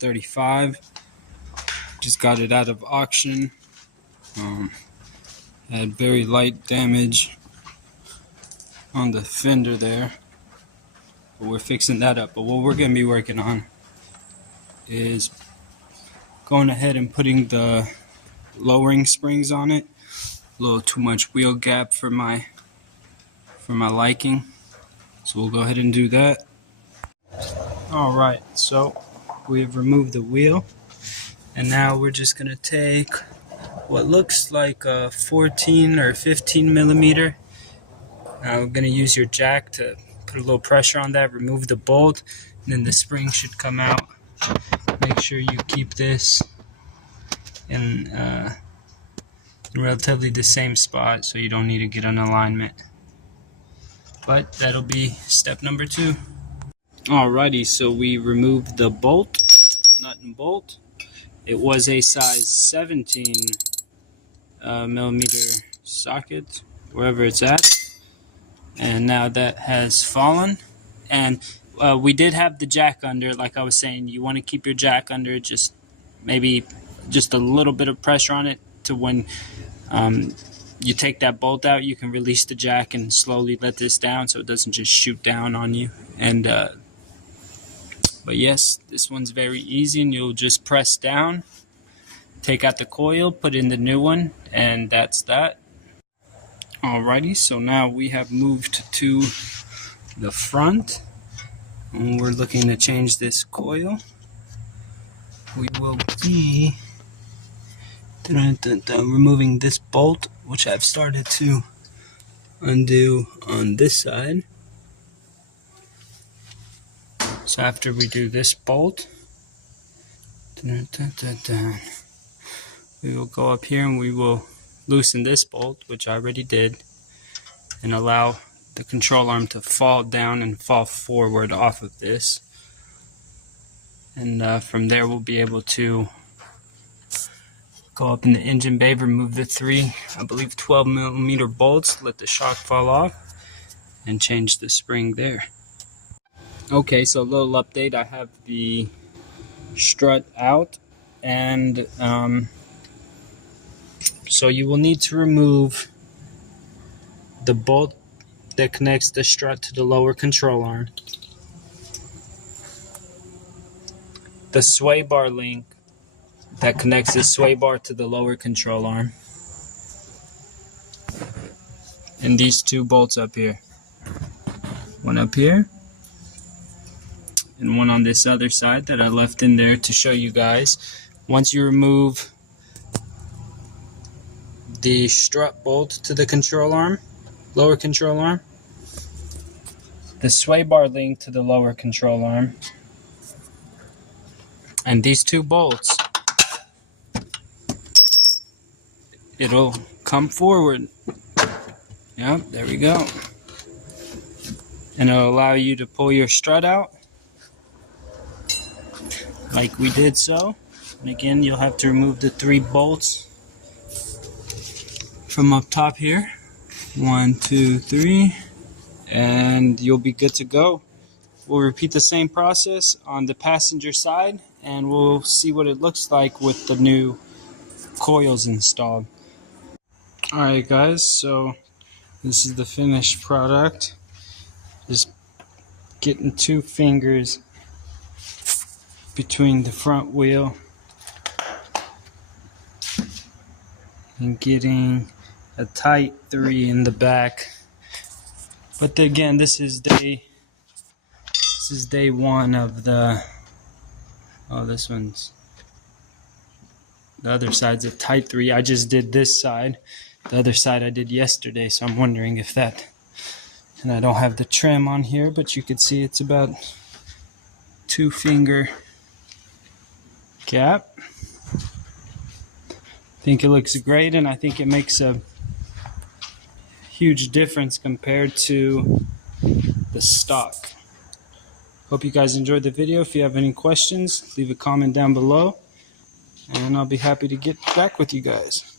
EX35. Just got it out of auction. Had very light damage on the fender there, but we're fixing that up. But what we're going to be working on is going ahead and putting the lowering springs on it. A little too much wheel gap for my liking, so we'll go ahead and do that. Alright, so we've removed the wheel, and now we're just going to take what looks like a 14 or 15 millimeter. Now we're going to use your jack to put a little pressure on that, remove the bolt, and then the spring should come out. Make sure you keep this in relatively the same spot so you don't need to get an alignment. But that'll be step number 2. Alrighty, so we removed the bolt, nut and bolt. It was a size 17 millimeter socket, wherever it's at, and now that has fallen. And we did have the jack under. Like I was saying, you want to keep your jack under, just maybe just a little bit of pressure on it to when you take that bolt out, you can release the jack and slowly let this down so it doesn't just shoot down on you. And but yes, this one's very easy, and you'll just press down, take out the coil, put in the new one, and that's that. Alrighty, so now we have moved to the front, and we're looking to change this coil. We will be removing this bolt, which I've started to undo on this side. So after we do this bolt, we will go up here and we will loosen this bolt, which I already did, and allow the control arm to fall down and fall forward off of this. And from there we'll be able to go up in the engine bay, remove the 3, I believe 12 millimeter bolts, let the shock fall off, and change the spring there. Okay, so a little update. I have the strut out, and so you will need to remove the bolt that connects the strut to the lower control arm, the sway bar link that connects the sway bar to the lower control arm, and these 2 bolts up here. One up here, and one on this other side that I left in there to show you guys. Once you remove the strut bolt to the control arm, lower control arm, the sway bar link to the lower control arm, and these 2 bolts, it'll come forward. Yep, there we go. And it'll allow you to pull your strut out like we did so. And again, you'll have to remove the 3 bolts from up top here. 1, 2, 3, and you'll be good to go. We'll repeat the same process on the passenger side, and we'll see what it looks like with the new coils installed. Alright guys, so this is the finished product. Just getting 2 fingers between the front wheel and getting a tight 3 in the back. But again, this is day 1 of the, oh, this one's, the other side's a tight 3. I just did this side. The other side I did yesterday, so I'm wondering if that, and I don't have the trim on here, but you could see it's about 2 finger gap. I think it looks great, and I think it makes a huge difference compared to the stock. Hope you guys enjoyed the video. If you have any questions, leave a comment down below, and I'll be happy to get back with you guys.